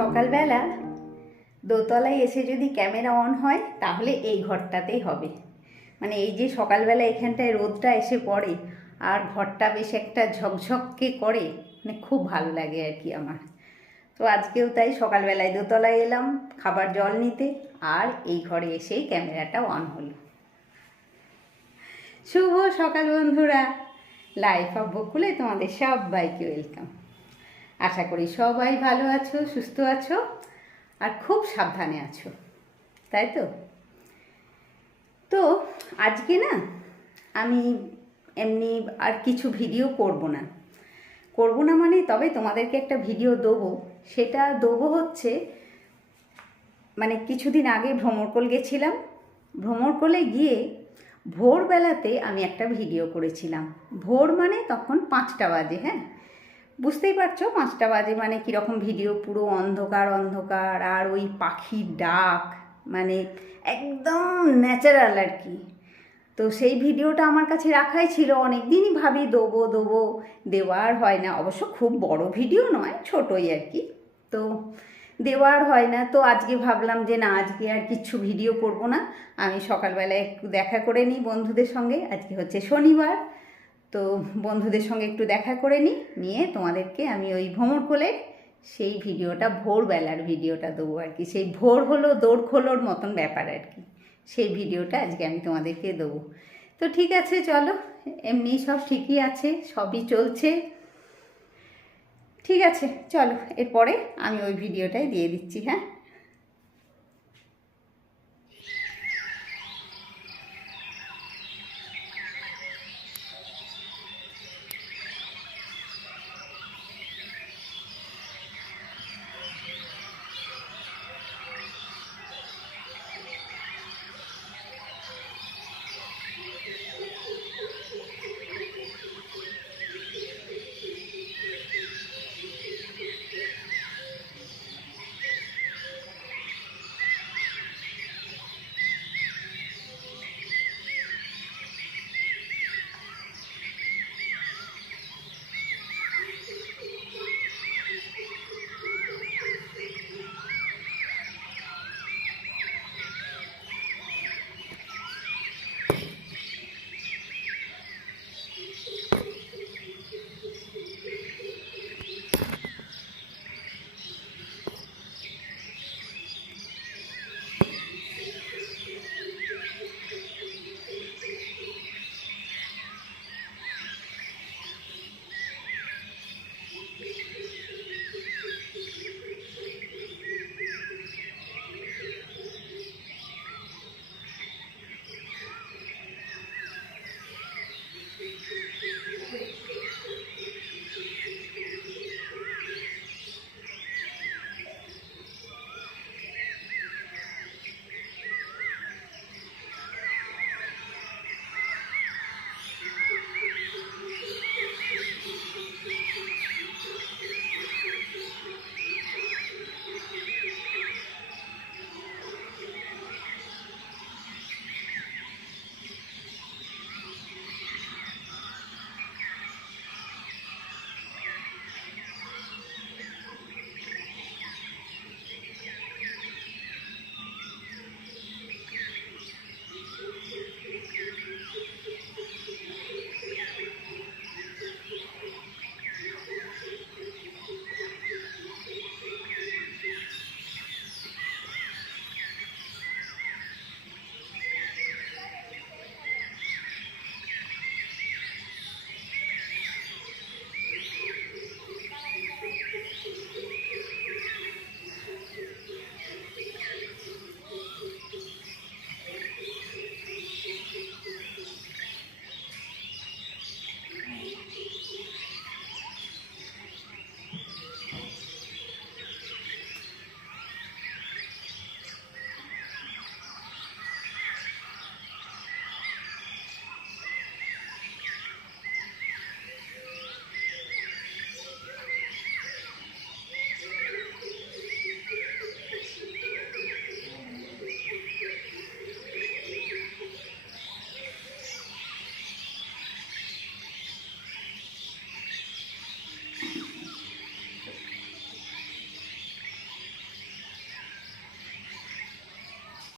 সকালবেলা দোতলায় এসে যদি ক্যামেরা অন হয় তাহলে এই ঘরটাতেই হবে। মানে এই যে সকালবেলা এখানটায় রোদটা এসে পড়ে আর ঘরটা বেশ একটা ঝকঝককে করে, মানে খুব ভালো লাগে আর কি আমার। তো আজকেও তাই সকালবেলায় দোতলায় এলাম খাবার জল নিতে, আর এই ঘরে এসেই ক্যামেরাটা অন হলো। শুভ সকাল বন্ধুরা, লাইফ অফ বকুলে তোমাদের সবাইকে ওয়েলকাম। আশা করি সবাই ভালো আছো, সুস্থ আছো আর খুব সাবধানে আছো, তাই তো? তো আজকে না আমি এমনি আর কিছু ভিডিও করব না মানে, তবে তোমাদেরকে একটা ভিডিও দেবো। সেটা দেবো হচ্ছে, মানে কিছুদিন আগে ভ্রমরকোল গেছিলাম। ভ্রমরকোলে গিয়ে ভোরবেলাতে আমি একটা ভিডিও করেছিলাম। ভোর মানে তখন 5টা বাজে, হ্যাঁ বুঝতেই পারছো 5টা বাজে মানে কীরকম ভিডিও, পুরো অন্ধকার অন্ধকার আর ওই পাখির ডাক, মানে একদম ন্যাচারাল আর কি। তো সেই ভিডিওটা আমার কাছে রাখাই ছিল, অনেক দিনই ভাবি দেবো দেওয়ার হয় না। অবশ্য খুব বড় ভিডিও নয়, ছোটোই আর কি, তো দেওয়ার হয় না। তো আজকে ভাবলাম যে না, আজকে আর কিচ্ছু ভিডিও করব না, আমি সকালবেলায় একটু দেখা করে নিই বন্ধুদের সঙ্গে। আজকে হচ্ছে শনিবার, তো বন্ধুদের সঙ্গে একটু দেখা করে নিয়ে তোমাদেরকে আমি ওই ভ্রমরকোলের সেই ভিডিওটা, ভোরবেলার ভিডিওটা দেবো আর কি। সেই ভোর হলো দৌড় খোলোর মতন ব্যাপার আর কি, সেই ভিডিওটা আজকে আমি তোমাদেরকে দেবো। তো ঠিক আছে, চলো, এমনি সব ঠিকই আছে, সবই চলছে, ঠিক আছে। চলো এরপরে আমি ওই ভিডিওটাই দিয়ে দিচ্ছি। হ্যাঁ,